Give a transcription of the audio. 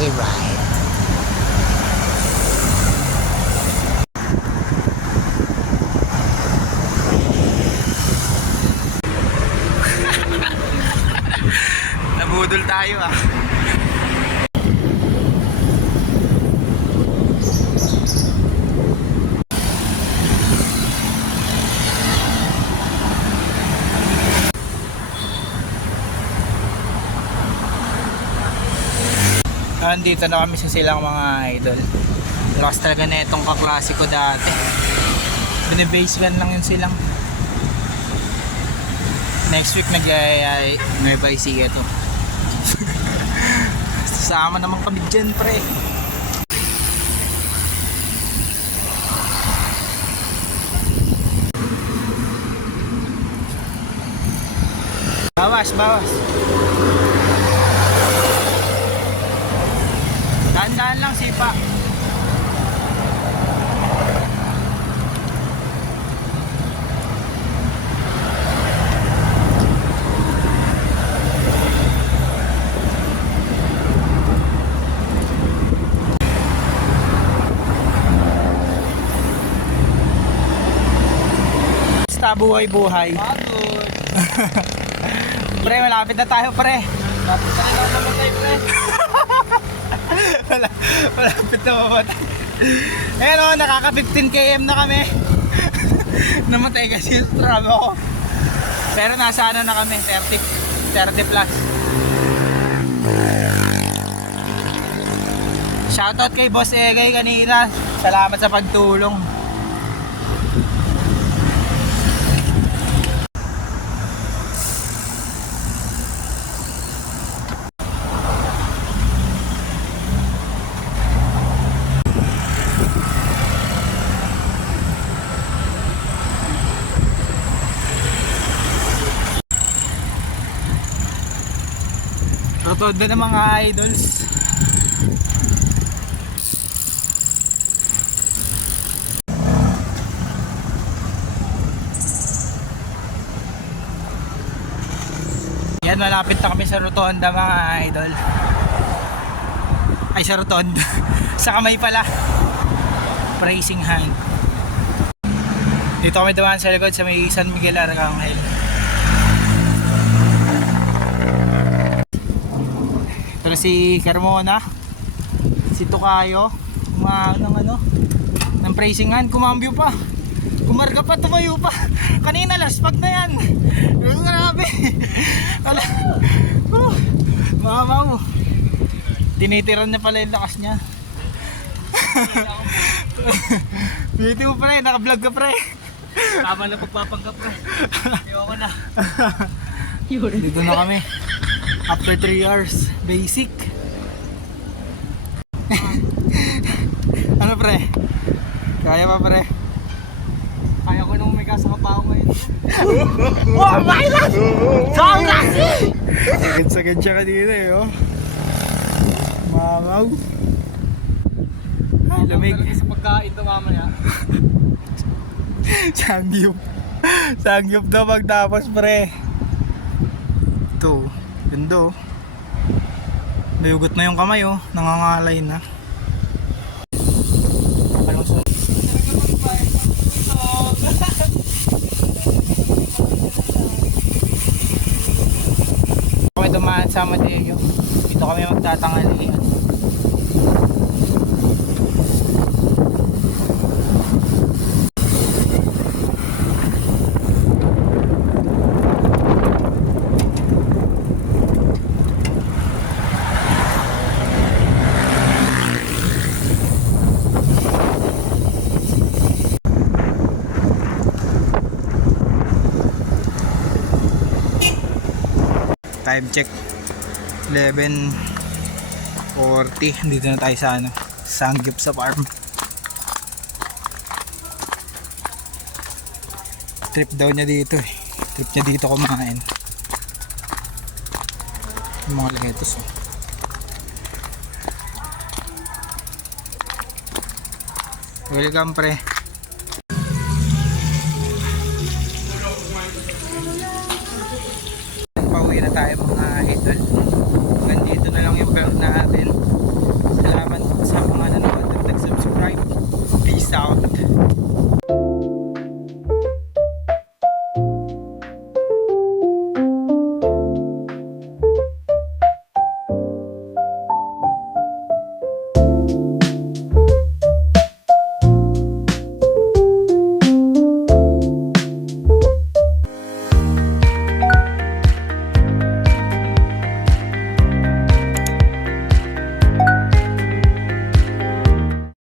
hayride. Nabudol tayo ah. Andito na kami sa silang mga idol. Lakas talaga na itong kaklase ko dati. Binibase gun lang yun silang. Next week Nueva Ecija to. Sasama naman kami dyan pre. Bawas. Dahan-dahan lang sipa. Basta buhay-buhay. Pre, malapit na tayo pre. Malapit na rin naman tayo pre. Malapit na mamatay. Ayan o, nakaka 15 km na kami. Namatay kasi yung strabo ko. Pero nasa ano na kami, 30 plus. Shoutout kay Boss Egay kanina. Salamat sa pagtulong. Rotonda ng mga idols. Yan, malapit na kami sa Rotonda mga idol. Ay, sa Rotonda. Sa kamay pala. Praising hand. Dito kami dumaan sa likod sa may San Miguel Arcangel. Pero si Carmona, si Tokayo, ng praising hand, kumambyo pa, kumarga pa, tumayo pa. Kanina laspag na yan. Grabe. Mamaw. Tinitiran niya pala yung lakas niya. Beauty mo pre, naka-vlog ka pre. Tama na pagpapanggap pre. Ayoko na. Dito na kami. After 3 hours, basic. Ano pre? Kaya pa pre? Kaya ko nung may kasakapao ngayon. Oh my God! Sagad siya kanina eh oh. Mamaw. Ay, lamig. Sa pagkain to mamaya. Sangyup daw magtapos pre. Ito. Ganda oh. Nayugot na yung kamay oh. Nangangalay na. Kami dumaan sa Amadeo. Dito kami magtatangalian. Time check 11:40. Dito na tayo sa Sangyup sa farm. Trip daw niya dito eh. Trip niya dito kumain. Yung mga letos oh. Welcome pre. Pauwi na tayo mga idol. Nandito na lang yung belt natin. sa mga nanonood at nag-subscribe. Peace out.